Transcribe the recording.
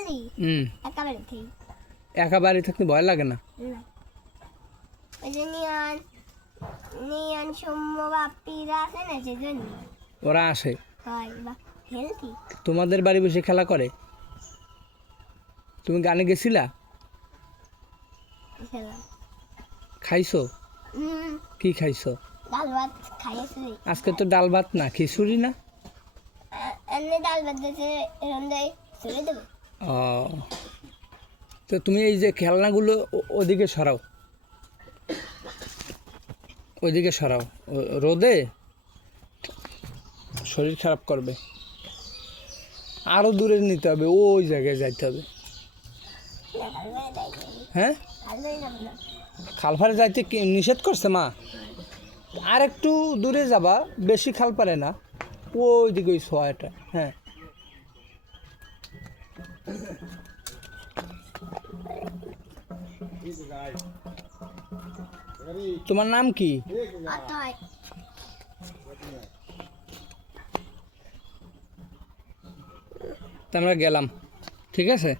খেলি একেবারে খেলি। একা বাড়ি থাকতে ভয় লাগে না? ওই যে নিয়ান নিয়ান সৌম্য বাপ্পিরা আছে না, সেজন্য ওরা আসে। হয় বা খেলতি। তোমাদের বাড়ি বসে খেলা করে? তুমি গানে গেছিলা? খেলাম। খাইছো? কি খাইছো? ডাল ভাত খাইছি। আজকে তো ডাল ভাত না, খিচুড়ি না? এমনি ডাল ভাত দিয়েছে, এরকম দেয় ছেড়ে দেবো। ও, তো তুমি এই যে খেলনাগুলো ওদিকে সরাও, ওইদিকে সরাও, রোদে শরীর খারাপ করবে। আরও দূরে নিতে হবে, ওই জায়গায় যাইতে হবে। হ্যাঁ, খালপাড়ে যাইতে কি নিষেধ করছে মা? আর একটু দূরে যাবা, বেশি খাল পারে না, ওই দিকে ওই সোয়াটা। হ্যাঁ, তোমার নাম কি? তা আমরা গেলাম, ঠিক আছে।